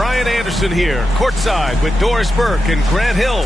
Brian Anderson here, courtside with Doris Burke and Grant Hill.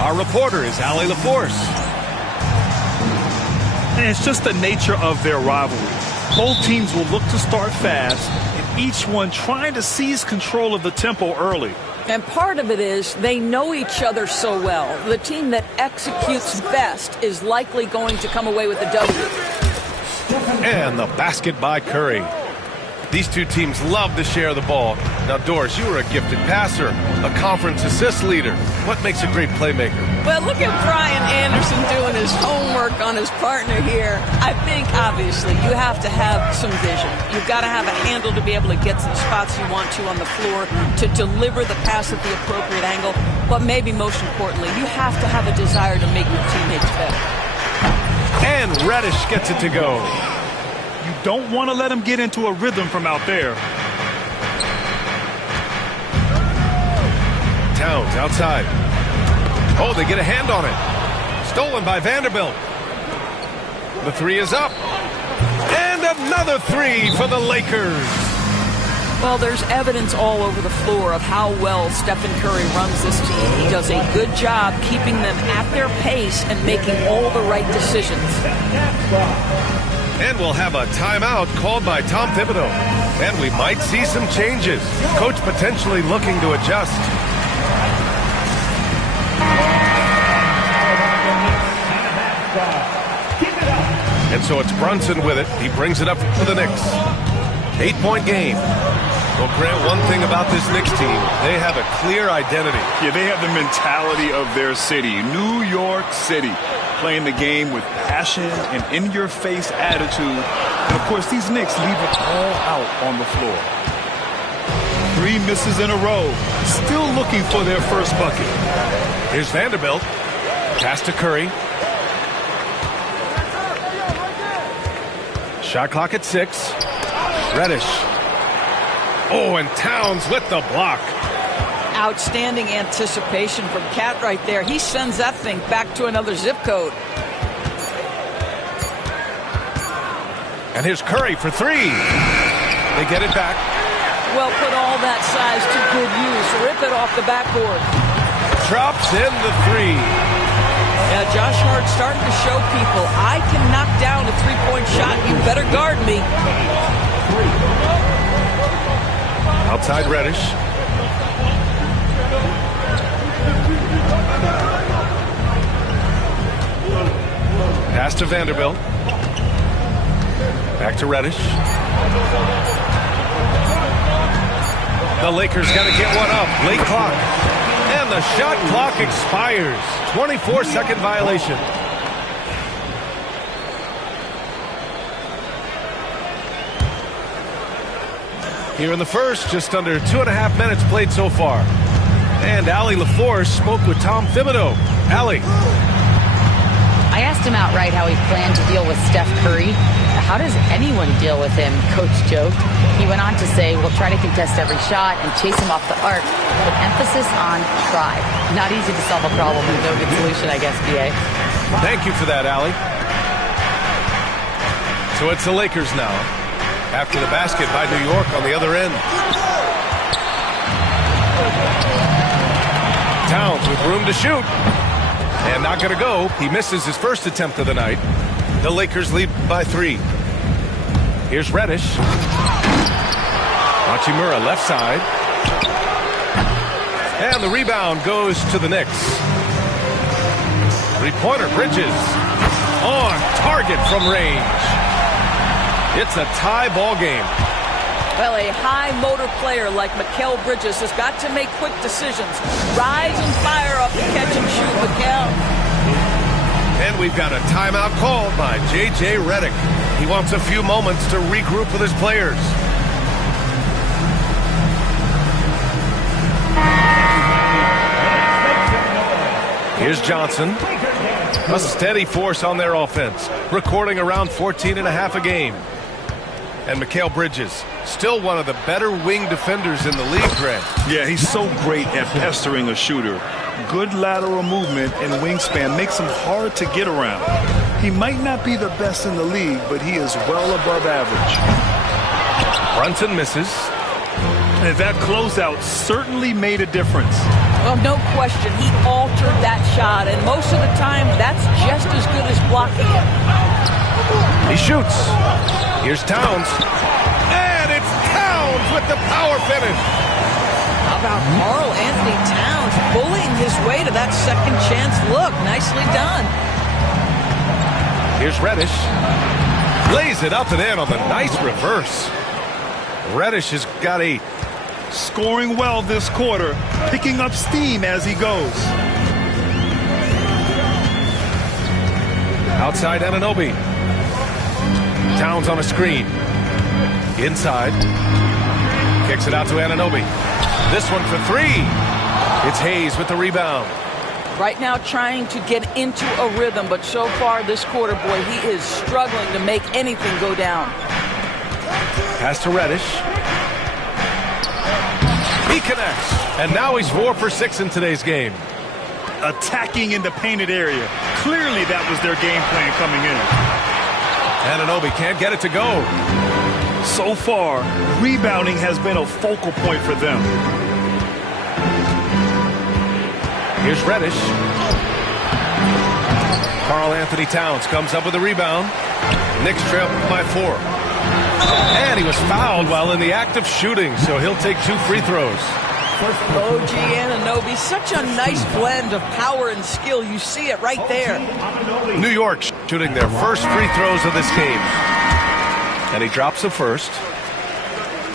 Our reporter is Allie LaForce. And it's just the nature of their rivalry. Both teams will look to start fast, and each one trying to seize control of the tempo early. And part of it is they know each other so well. The team that executes best is likely going to come away with a W. And the basket by Curry. These two teams love to share the ball. Now, Doris, you were a gifted passer, a conference assist leader. What makes a great playmaker? Well, look at Brian Anderson doing his homework on his partner here. I think, obviously, you have to have some vision. You've got to have a handle to be able to get to the spots you want to on the floor, to deliver the pass at the appropriate angle. But maybe most importantly, you have to have a desire to make your teammates better. And Reddish gets it to go. You don't want to let him get into a rhythm from out there. Towns outside. Oh, they get a hand on it. Stolen by Vanderbilt. The three is up. And another three for the Lakers. Well, there's evidence all over the floor of how well Stephen Curry runs this team. He does a good job keeping them at their pace and making all the right decisions. And we'll have a timeout called by Tom Thibodeau. And we might see some changes. Coach potentially looking to adjust. And so it's Brunson with it. He brings it up for the Knicks. 8-point game. Well, Grant, one thing about this Knicks team, they have a clear identity. Yeah, they have the mentality of their city, New York City, playing the game with passion and in-your-face attitude. And, of course, these Knicks leave it all out on the floor. 3 misses in a row, still looking for their first bucket. Here's Vanderbilt. Pass to Curry. Shot clock at 6. Reddish. Oh, and Towns with the block. Outstanding anticipation from Cat right there. He sends that thing back to another zip code. And here's Curry for 3. They get it back. Well, put all that size to good use. Rip it off the backboard. Drops in the 3. Yeah, Josh Hart starting to show people, I can knock down a three-point shot. You better guard me. Outside Reddish. Pass to Vanderbilt. Back to Reddish. The Lakers got to get one up. Late clock. And the shot clock expires. 24-second violation. Here in the first, just under 2.5 minutes played so far. And Allie LaForce spoke with Tom Thibodeau. Allie. I asked him outright how he planned to deal with Steph Curry. How does anyone deal with him? Coach joked. He went on to say, we'll try to contest every shot and chase him off the arc, with emphasis on try. Not easy to solve a problem with no good solution, I guess, BA. Thank you for that, Allie. So it's the Lakers now, after the basket by New York on the other end. Towns with room to shoot. And not going to go. He misses his first attempt of the night. The Lakers lead by 3. Here's Reddish. Hachimura left side. And the rebound goes to the Knicks. Three-pointer Bridges. On target from range. It's a tie ball game. Well, a high motor player like Mikal Bridges has got to make quick decisions. Rise and fire up the catch and shoot, Mikal. And we've got a timeout called by J.J. Redick. He wants a few moments to regroup with his players. Here's Johnson. A steady force on their offense, recording around 14.5 a game. And Mikal Bridges, still one of the better wing defenders in the league, Greg. Yeah, he's so great at pestering a shooter. Good lateral movement and wingspan makes him hard to get around. He might not be the best in the league, but he is well above average. Brunson misses. And that closeout certainly made a difference. Well, no question, he altered that shot, and most of the time, that's just as good as blocking it. He shoots. Here's Towns. And it's Towns with the power finish. How about Karl-Anthony Towns bullying his way to that second chance look? Nicely done. Here's Reddish. Lays it up and in on the nice reverse. Reddish has got 8. Scoring well this quarter, picking up steam as he goes. Outside Anunoby. Towns on a screen. Inside. Kicks it out to Anunoby. This one for 3. It's Hayes with the rebound. Right now trying to get into a rhythm, but so far this quarter, boy, he is struggling to make anything go down. Pass to Reddish. He connects, and now he's 4 for 6 in today's game. Attacking in the painted area. Clearly that was their game plan coming in. Anunoby can't get it to go. So far, rebounding has been a focal point for them. Here's Reddish. Karl-Anthony Towns comes up with a rebound. Knicks trail by 4. And he was fouled while in the act of shooting, so he'll take 2 free throws. OG Anunoby, such a nice blend of power and skill. You see it right there. New York shooting their first free throws of this game. And he drops the first.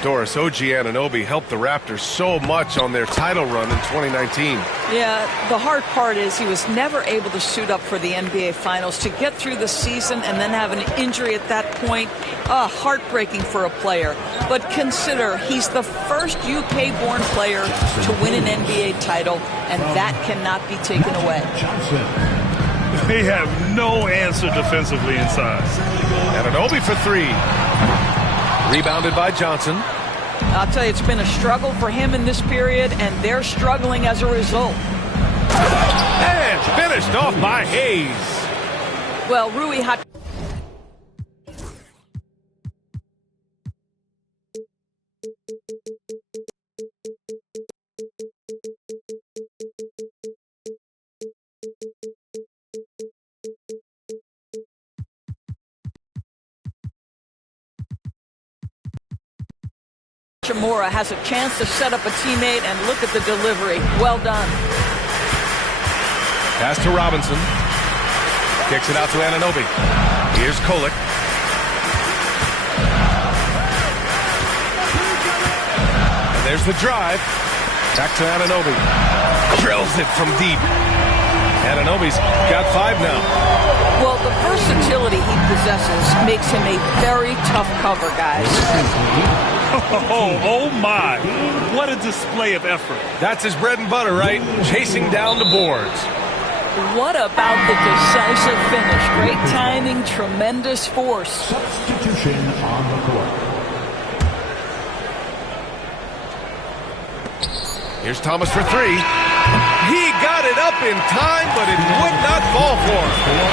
Doris, OG Anunoby helped the Raptors so much on their title run in 2019. Yeah, the hard part is he was never able to suit up for the NBA Finals. To get through the season and then have an injury at that point, heartbreaking for a player. But consider, he's the first UK-born player to win an NBA title, and that cannot be taken away. They have no answer defensively inside. Anunoby for 3. Rebounded by Johnson. I'll tell you, it's been a struggle for him in this period, and they're struggling as a result. And finished off by Hayes. Well, Rui Hachimura has a chance to set up a teammate, and look at the delivery. Well done. Pass to Robinson. Kicks it out to Anunoby. Here's Kolek. And there's the drive. Back to Anunoby. Drills it from deep. Anunoby's got 5 now. Well, the versatility he possesses makes him a very tough cover, guys. Oh my. What a display of effort. That's his bread and butter, right? Chasing down the boards. What about the decisive finish? Great timing, tremendous force. Substitution on the court. Here's Thomas for 3. He got it up in time, but it would not fall for him.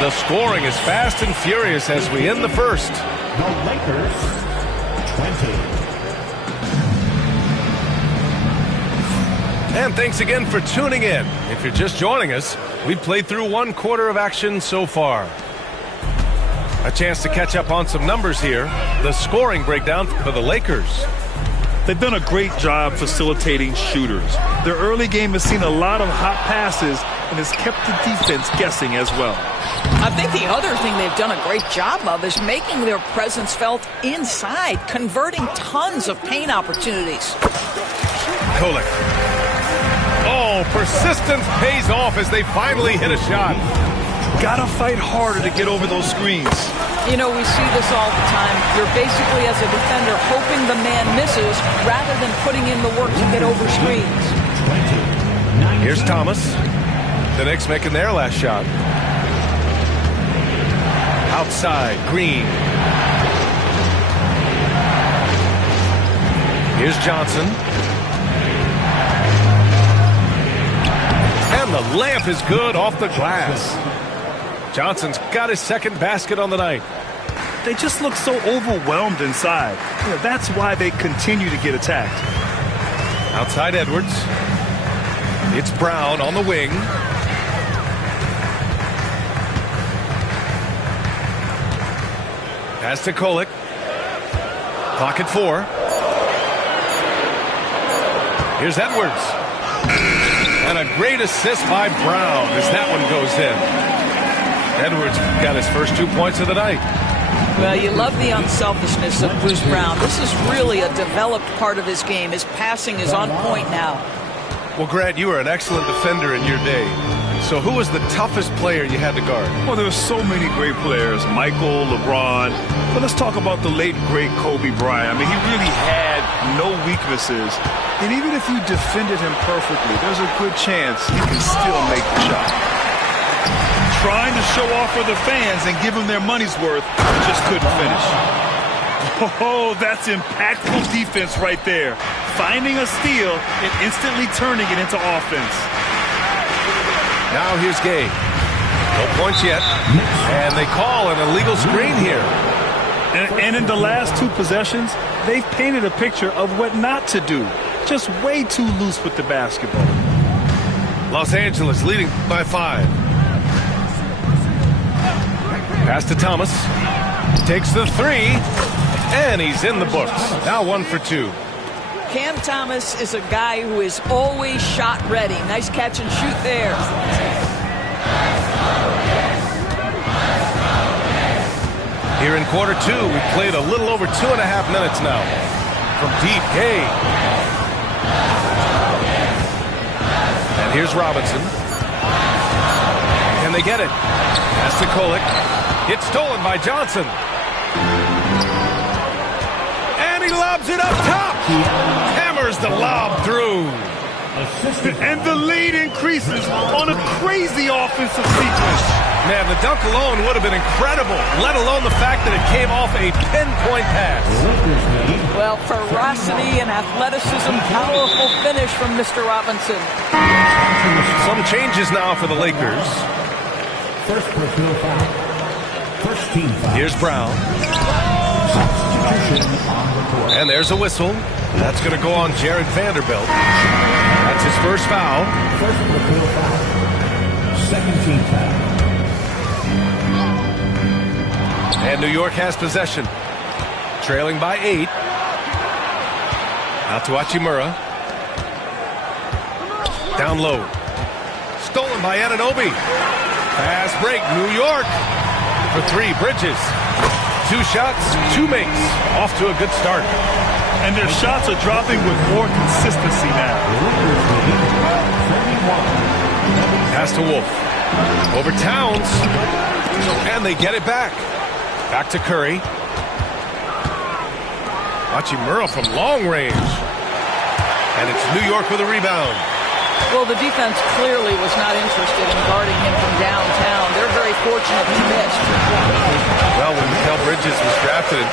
The scoring is fast and furious as we end the first. The Lakers, 20. And thanks again for tuning in. If you're just joining us, we've played through 1 quarter of action so far. A chance to catch up on some numbers here. The scoring breakdown for the Lakers. They've done a great job facilitating shooters. Their early game has seen a lot of hot passes and has kept the defense guessing as well. I think the other thing they've done a great job of is making their presence felt inside, converting tons of paint opportunities. Kolek. Oh, persistence pays off as they finally hit a shot. Gotta fight harder to get over those screens. You know, we see this all the time. You're basically, as a defender, hoping the man misses rather than putting in the work to get over screens. Here's Thomas. The Knicks making their last shot. Outside, Green. Here's Johnson. And the layup is good off the glass. Johnson's got his second basket on the night. They just look so overwhelmed inside. You know, that's why they continue to get attacked. Outside Edwards. It's Brown on the wing. Pass to Kolek. Clock at 4. Here's Edwards. And a great assist by Brown as that one goes in. Edwards got his first 2 points of the night. Well, you love the unselfishness of Bruce Brown. This is really a developed part of his game. His passing is on point now. Well, Grant, you were an excellent defender in your day. So who was the toughest player you had to guard? Well, there were so many great players. Michael, LeBron. But let's talk about the late, great Kobe Bryant. I mean, he really had no weaknesses. And even if you defended him perfectly, there's a good chance he can still make the shot. Trying to show off for the fans and give them their money's worth, just couldn't finish. Oh, that's impactful defense right there. Finding a steal and instantly turning it into offense. Now here's Gay. No points yet. And they call an illegal screen here. And in the last 2 possessions, they've painted a picture of what not to do. Just way too loose with the basketball. Los Angeles leading by 5. Pass to Thomas. Takes the 3. And he's in the books. Now 1 for 2. Cam Thomas is a guy who is always shot ready. Nice catch and shoot there. Here in quarter 2, we've played a little over 2.5 minutes now. From deep, Gay. And here's Robinson. Can they get it? Pass to Kolek. It's stolen by Johnson. And he lobs it up top. Hammers the lob through. And the lead increases on a crazy offensive sequence. Man, the dunk alone would have been incredible, let alone the fact that it came off a pinpoint pass. Well, ferocity and athleticism, powerful finish from Mr. Robinson. Some changes now for the Lakers. First personal foul. First team foul. Here's Brown. And there's a whistle. That's going to go on Jared Vanderbilt. That's his first foul. First personal foul. Second team foul. And New York has possession. Trailing by 8. Out to Hachimura. Down low. Stolen by Anunoby. Fast break, New York. For 3, Bridges. 2 shots, 2 makes. Off to a good start. And their shots are dropping with more consistency now. Pass to Wolf. Over Towns. And they get it back. Back to Curry. Hachimura from long range. And it's New York with a rebound. Well, the defense clearly was not interested in guarding him from downtown. They're very fortunate he missed. Well, when Mikal Bridges was drafted in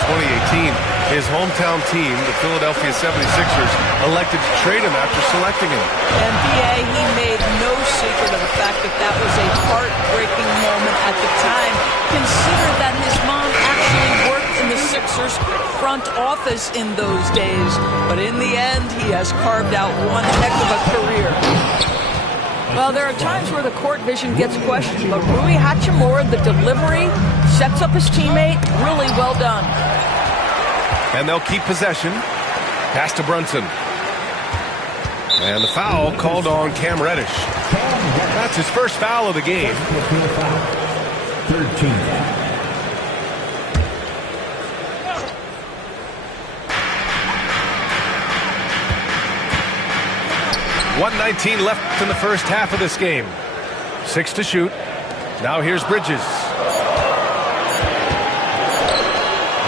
2018, his hometown team, the Philadelphia 76ers, elected to trade him after selecting him. And B.A., he made no secret of the fact that that was a heartbreaking moment at the time. Consider that his mom actually worked in the Sixers front office in those days. But in the end, he has carved out one heck of a career. Well, there are times where the court vision gets questioned, but Rui Hachimura, the delivery, sets up his teammate. Really well done. And they'll keep possession. Pass to Brunson. And the foul called on Cam Reddish. That's his first foul of the game. 13. 1:19 left in the first half of this game. 6 to shoot. Now here's Bridges.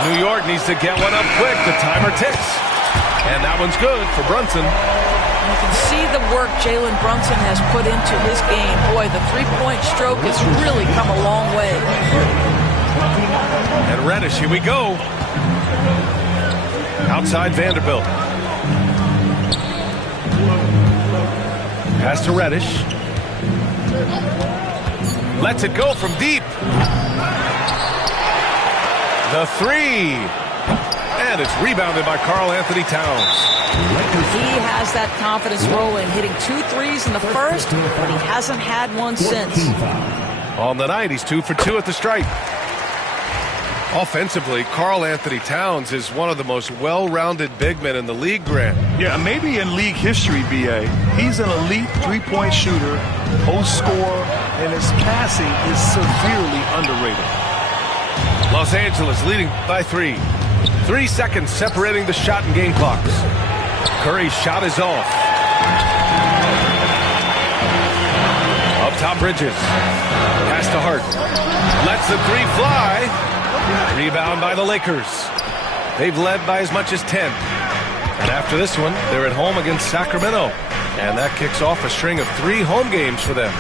New York needs to get one up quick. The timer ticks. And that one's good for Brunson. You can see the work Jalen Brunson has put into his game. Boy, the three-point stroke has really come a long way. And Reddish, here we go. Outside Vanderbilt. Pass to Reddish. Lets it go from deep. The three. And it's rebounded by Karl Anthony Towns. He has that confidence rolling, hitting 2 threes in the first, but he hasn't had one since. On the night, he's 2 for 2 at the stripe. Offensively, Karl Anthony Towns is one of the most well-rounded big men in the league, Grant. Yeah, maybe in league history, B.A. He's an elite three-point shooter, post scorer, and his passing is severely underrated. Los Angeles leading by 3. 3 seconds separating the shot and game clocks. Curry's shot is off. Up top, Bridges. Pass to Hart. Lets the 3 fly. Rebound by the Lakers. They've led by as much as 10. And after this one, they're at home against Sacramento. And that kicks off a string of 3 home games for them.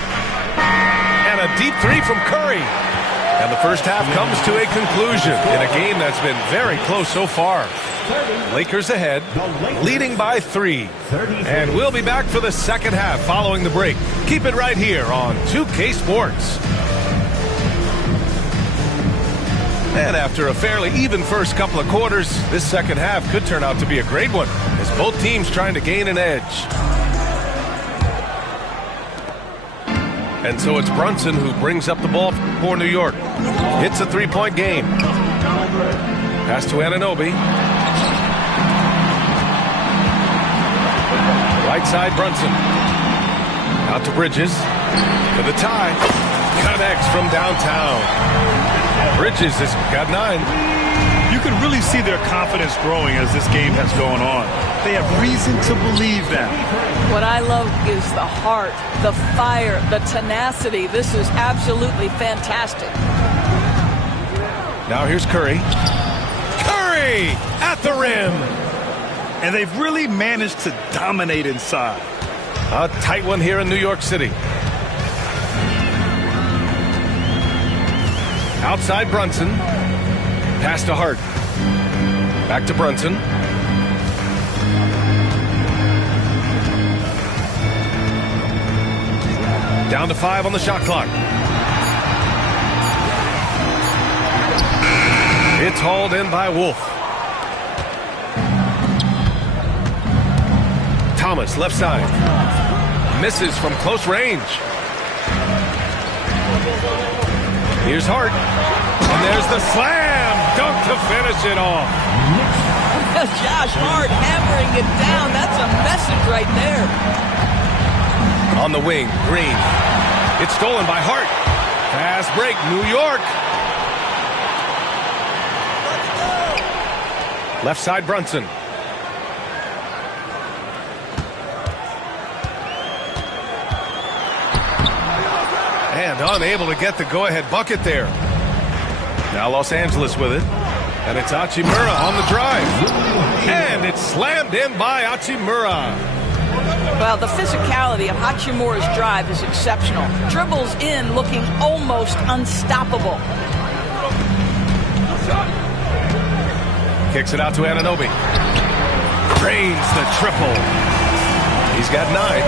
And a deep 3 from Curry. And the first half comes to a conclusion in a game that's been very close so far. Lakers ahead, leading by 3. And we'll be back for the second half following the break. Keep it right here on 2K Sports. And after a fairly even first couple of quarters, this second half could turn out to be a great one as both teams trying to gain an edge. And so it's Brunson who brings up the ball for New York. It's a 3-point game. Pass to Anunoby. Right side, Brunson. Out to Bridges. For the tie. Connects from downtown. Bridges has got 9. You can really see their confidence growing as this game has gone on. They have reason to believe that. What I love is the heart, the fire, the tenacity. This is absolutely fantastic. Now here's Curry. Curry at the rim. And they've really managed to dominate inside. A tight one here in New York City. Outside Brunson. Pass to Hart. Back to Brunson. Down to 5 on the shot clock. It's hauled in by Wolf. Thomas, left side. Misses from close range. Here's Hart. And there's the slam dunk to finish it off. Josh Hart hammering it down. That's a message right there. On the wing, Green. It's stolen by Hart. Fast break, New York. Left side, Brunson. And unable to get the go-ahead bucket there. Now Los Angeles with it. And it's Hachimura on the drive. And it's slammed in by Hachimura. Well, the physicality of Hachimura's drive is exceptional. Dribbles in looking almost unstoppable. Kicks it out to Anunoby. Drains the triple. He's got 9.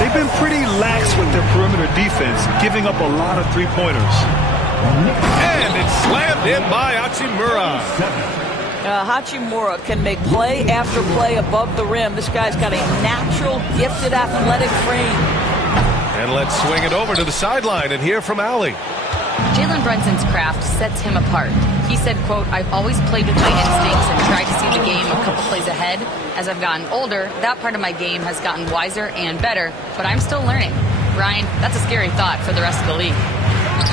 They've been pretty lax with their perimeter defense, giving up a lot of three-pointers. And it's slammed in by Hachimura. Hachimura can make play after play above the rim. This guy's got a natural, gifted, athletic frame. And let's swing it over to the sideline and hear from Allie. Jalen Brunson's craft sets him apart. He said, quote, "I've always played with my instincts and tried to see the game a couple plays ahead. As I've gotten older, that part of my game has gotten wiser and better, but I'm still learning." Ryan, that's a scary thought for the rest of the league.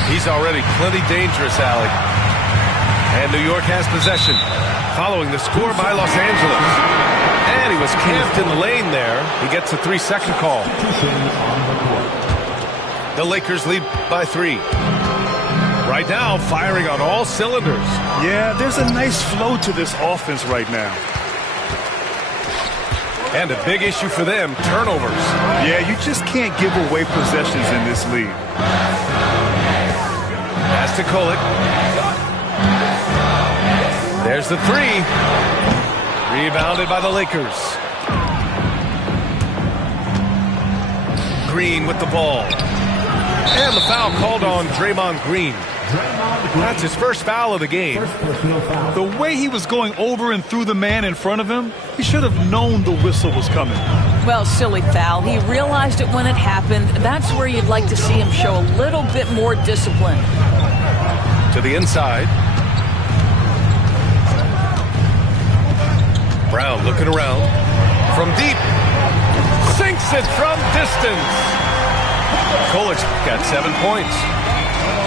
He's already plenty dangerous, Allie. And New York has possession, following the score by Los Angeles. And he was camped in the lane there. He gets a 3-second call. The Lakers lead by 3. Right now, firing on all cylinders. Yeah, there's a nice flow to this offense right now. And a big issue for them, turnovers. Yeah, you just can't give away possessions in this league. Pass to Kolek. There's the 3. Rebounded by the Lakers. Green with the ball. And the foul called on Draymond Green. That's his first foul of the game. The way he was going over and through the man in front of him, he should have known the whistle was coming. Well, silly foul. He realized it when it happened. That's where you'd like to see him show a little bit more discipline. To the inside. Brown looking around. From deep. Sinks it from distance. Kolek's got 7 points.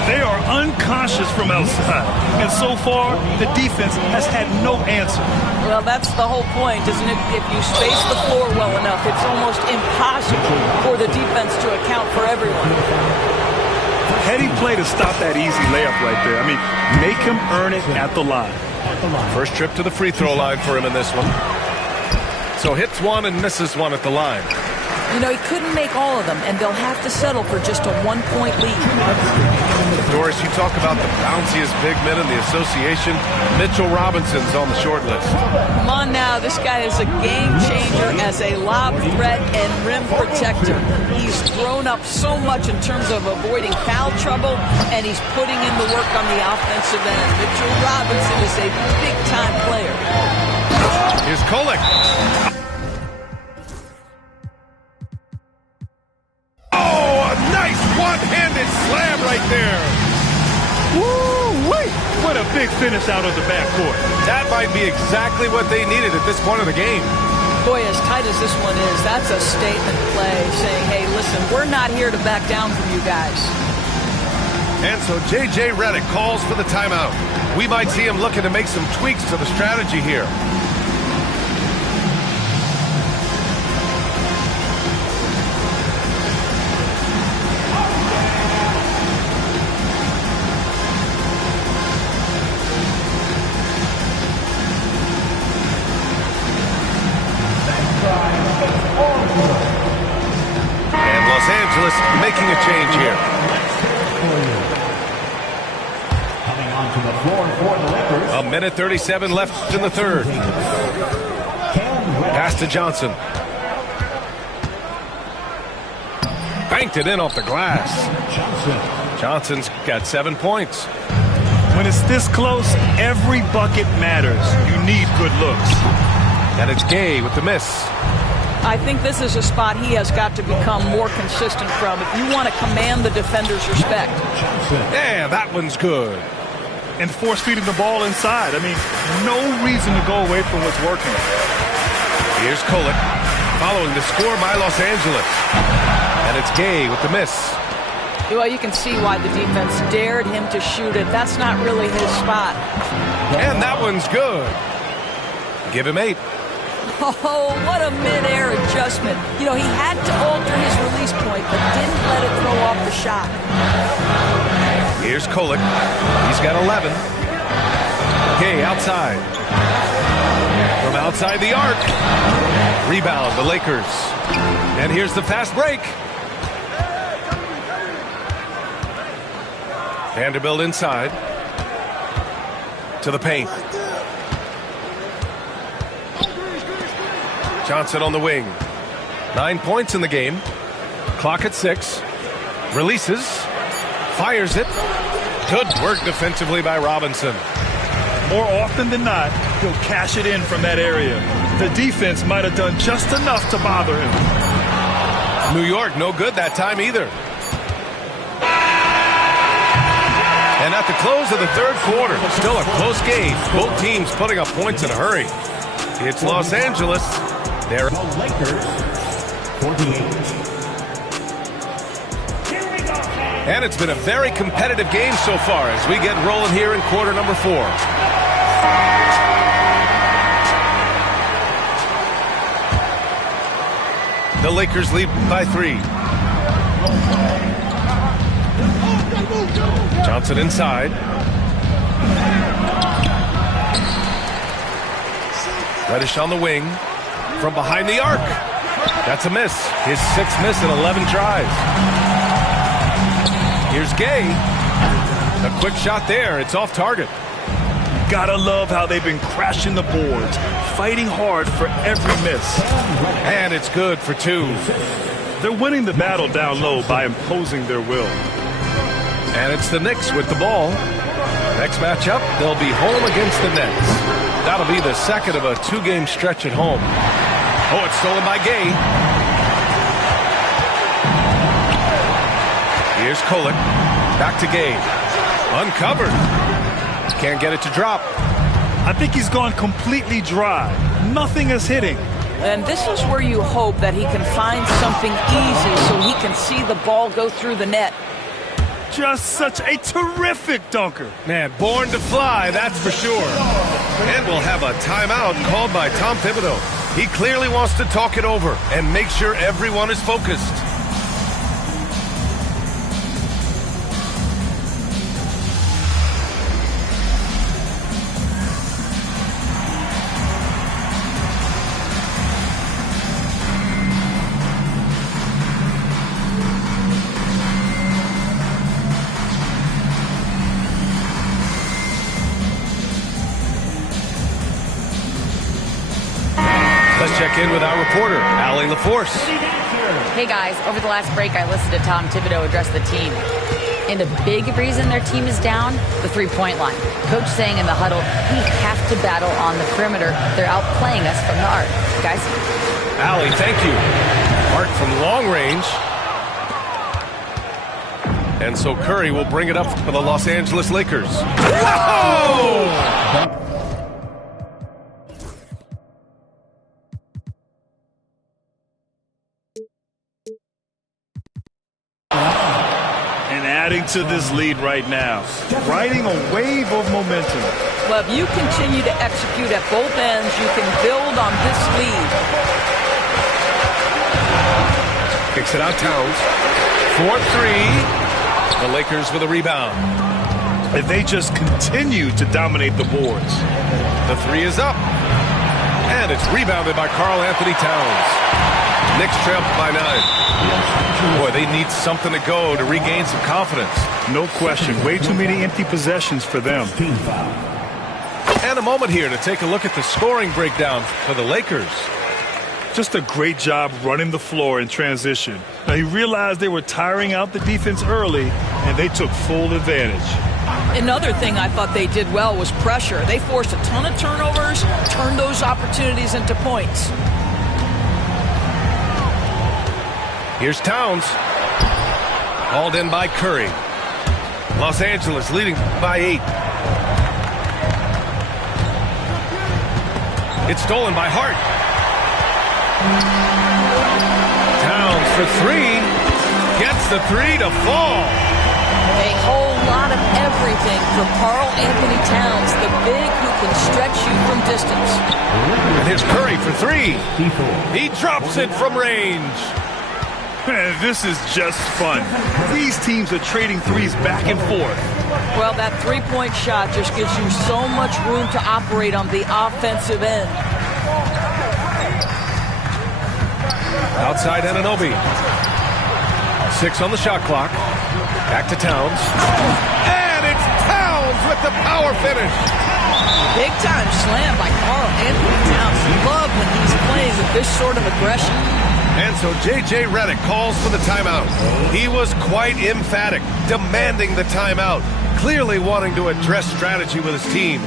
They are unconscious from outside. And so far, the defense has had no answer. Well, that's the whole point, isn't it? If you space the floor well enough, it's almost impossible for the defense to account for everyone. Heady play to stop that easy layup right there. I mean, make him earn it at the line. First trip to the free throw line for him in this one. So hits one and misses one at the line. You know, he couldn't make all of them, and they'll have to settle for just a 1-point lead. Doris, you talk about the bounciest big men in the association. Mitchell Robinson's on the short list. Come on now, this guy is a game changer as a lob threat and rim protector. He's grown up so much in terms of avoiding foul trouble, and he's putting in the work on the offensive end. Mitchell Robinson is a big-time player. Here's Kolek. Nice one-handed slam right there. Woo-wee! What a big finish out of the backcourt. That might be exactly what they needed at this point of the game. Boy, as tight as this one is, that's a statement play saying, hey, listen, we're not here to back down from you guys. And so J.J. Redick calls for the timeout. We might see him looking to make some tweaks to the strategy here. Making a change here. Coming onto the floor for the Lakers. A minute 37 left in the third. Pass to Johnson. Banked it in off the glass. Johnson's got 7 points. When it's this close, every bucket matters. You need good looks. And it's Gay with the miss. I think this is a spot he has got to become more consistent from if you want to command the defender's respect. Yeah, that one's good. And force-feeding the ball inside. I mean, no reason to go away from what's working. Here's Kolek, following the score by Los Angeles. And it's Gay with the miss. Well, you can see why the defense dared him to shoot it. That's not really his spot. And that one's good. Give him 8. Oh, what a mid-air adjustment. You know, he had to alter his release point, but didn't let it throw off the shot. Here's Kolek. He's got 11. Gay outside. From outside the arc. Rebound, the Lakers. And here's the fast break. Vanderbilt inside. To the paint. Johnson on the wing. 9 points in the game. Clock at 6. Releases. Fires it. Good work defensively by Robinson. More often than not, he'll cash it in from that area. The defense might have done just enough to bother him. New York, no good that time either. And at the close of the third quarter, still a close game. Both teams putting up points in a hurry. It's Los Angeles. They're The Lakers, 48. And it's been a very competitive game so far as we get rolling here in quarter number 4. The Lakers lead by 3. Johnson inside. Reddish on the wing. From behind the arc. That's a miss. His 6th miss in 11 tries. Here's Gay. A quick shot there. It's off target. Gotta love how they've been crashing the boards, fighting hard for every miss. And it's good for 2. They're winning the battle down low by imposing their will. And it's the Knicks with the ball. Next matchup, they'll be home against the Nets. That'll be the second of a 2-game stretch at home. Oh, it's stolen by Gay. Here's Kolek. Back to Gay. Uncovered. Can't get it to drop. I think he's gone completely dry. Nothing is hitting. And this is where you hope that he can find something easy so he can see the ball go through the net. Just such a terrific dunker. Man, born to fly, that's for sure. And we'll have a timeout called by Tom Thibodeau. He clearly wants to talk it over and make sure everyone is focused. Let's check in with our reporter, Allie LaForce. Hey guys, over the last break I listened to Tom Thibodeau address the team. And a big reason their team is down, the three-point line. Coach saying in the huddle, we have to battle on the perimeter. They're outplaying us from the arc. Guys? Allie, thank you. Arc from long range. And so Curry will bring it up for the Los Angeles Lakers. Whoa! And adding to this lead right now, riding a wave of momentum. Well, if you continue to execute at both ends, you can build on this lead. Kicks it out, Towns. 4-3. The Lakers with a rebound. If they just continue to dominate the boards. The 3 is up. And it's rebounded by Karl Anthony Towns. Knicks trail by 9. Boy, they need something to go to regain some confidence. No question. Way too many empty possessions for them. And a moment here to take a look at the scoring breakdown for the Lakers. Just a great job running the floor in transition. Now, he realized they were tiring out the defense early, and they took full advantage. Another thing I thought they did well was pressure. They forced a ton of turnovers, turned those opportunities into points. Here's Towns. Hauled in by Curry. Los Angeles leading by 8. It's stolen by Hart. Towns for 3. Gets the 3 to fall. A whole lot of everything for Karl Anthony Towns, the big who can stretch you from distance. And here's Curry for 3. He drops it from range. Man, this is just fun. These teams are trading threes back and forth. Well, that three-point shot just gives you so much room to operate on the offensive end. Outside Anunoby. 6 on the shot clock. Back to Towns. And it's Towns with the power finish. Big-time slam by Karl Anthony Towns. Love when he's playing with this sort of aggression. And so J.J. Redick calls for the timeout. He was quite emphatic, demanding the timeout, clearly wanting to address strategy with his team.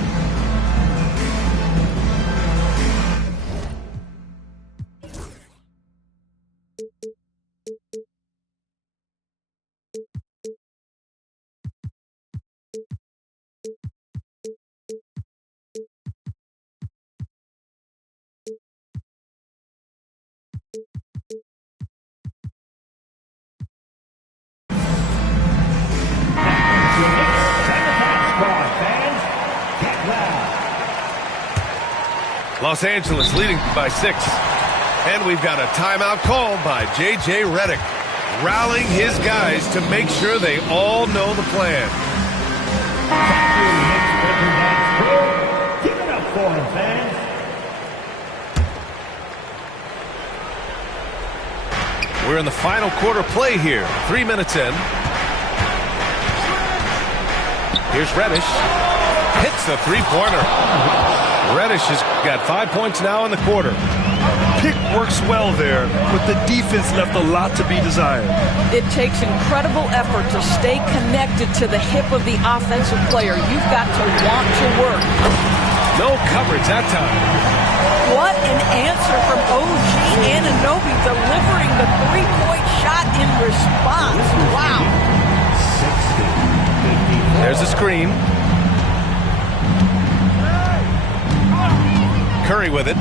Los Angeles leading by 6. And we've got a timeout called by J.J. Redick, rallying his guys to make sure they all know the plan. Keep it up for him, fans. We're in the final quarter play here. 3 minutes in. Here's Reddish. Hits the three-pointer. Reddish has got 5 points now in the quarter. Pick works well there, but the defense left a lot to be desired. It takes incredible effort to stay connected to the hip of the offensive player. You've got to want to work. No coverage that time. What an answer from OG Anunoby, delivering the three-point shot in response. Wow. There's a screen. Curry with it.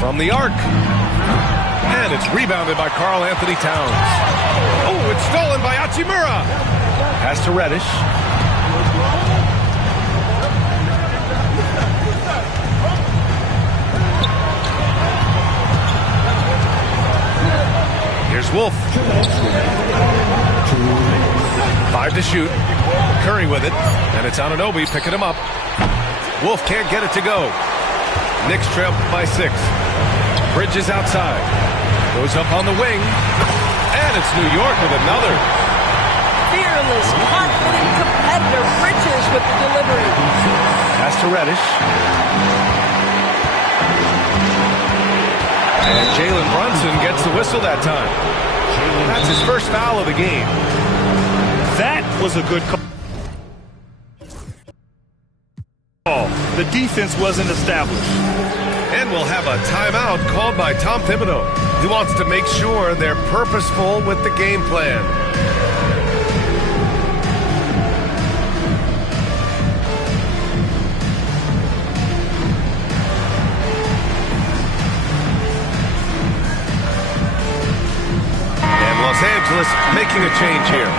From the arc. And it's rebounded by Karl-Anthony Towns. Oh, it's stolen by Hachimura. Pass to Reddish. Here's Wolf. 5 to shoot. Curry with it. And it's Anunoby picking him up. Wolf can't get it to go. Knicks trail by 6. Bridges outside. Goes up on the wing. And it's New York with another. Fearless, confident competitor. Bridges with the delivery. Pass to Reddish. And Jalen Brunson gets the whistle that time. That's his first foul of the game. That was a good call. The defense wasn't established. And we'll have a timeout called by Tom Thibodeau. He wants to make sure they're purposeful with the game plan. And Los Angeles making a change here.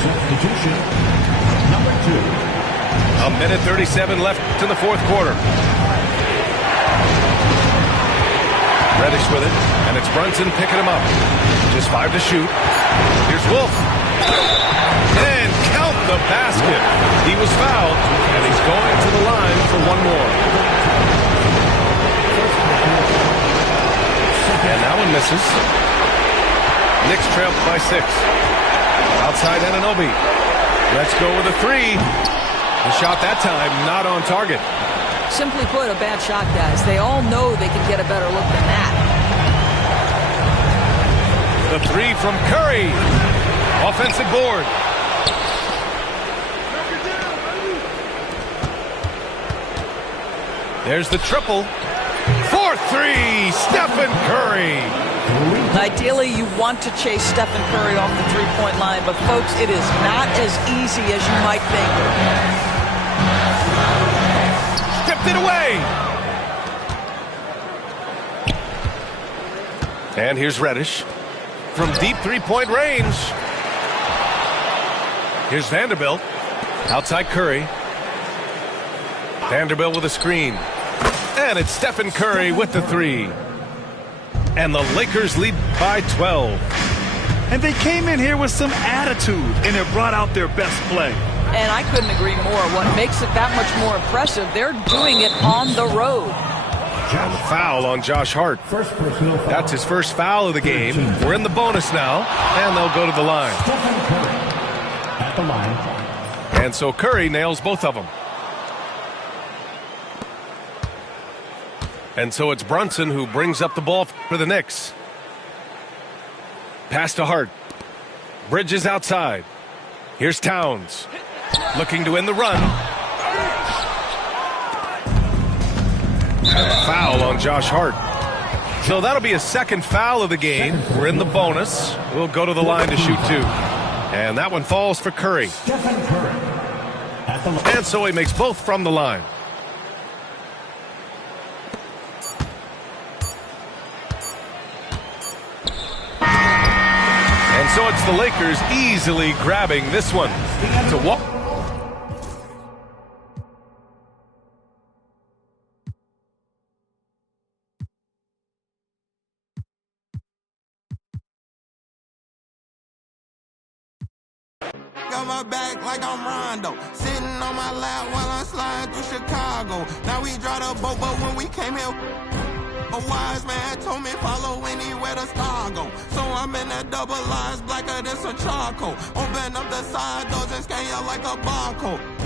Substitution. Number 2. A minute 37 left in the fourth quarter. Reddish with it, and it's Brunson picking him up. Just 5 to shoot. Here's Wolf. And count the basket. He was fouled, and he's going to the line for one more. And that one misses. Knicks trail by 6. Outside Anunoby. Let's go with a 3. The shot that time not on target. Simply put, a bad shot, guys. They all know they can get a better look than that. The 3 from Curry. Offensive board. There's the triple. 4-3, Stephen Curry. Ideally, you want to chase Stephen Curry off the three-point line, but folks, it is not as easy as you might think. Stripped it away. And here's Reddish from deep three-point range. Here's Vanderbilt. Outside Curry. Vanderbilt with a screen. And it's Stephen Curry with the 3. And the Lakers lead by 12. And they came in here with some attitude, and it brought out their best play. And I couldn't agree more. What makes it that much more impressive, they're doing it on the road. And the foul on Josh Hart. First personal foul. That's his first foul of the game. We're in the bonus now, and they'll go to the line. Stephen Curry at the line. And so Curry nails both of them. And so it's Brunson who brings up the ball for the Knicks. Pass to Hart. Bridges outside. Here's Towns. Looking to win the run. And a foul on Josh Hart. So that'll be a second foul of the game. We're in the bonus. We'll go to the line to shoot 2. And that one falls for Curry. Stephen Curry at the line. And so he makes both from the line. And so it's the Lakers easily grabbing this one to walk. got my back like I'm Rondo. Sitting on my lap while I'm sliding through Chicago. Now we drive the boat, but when we came here, a wise man told me follow anywhere the star go. So I'm in that double eyes blacker than some charcoal. Open up the side doors and scan you like a barcode.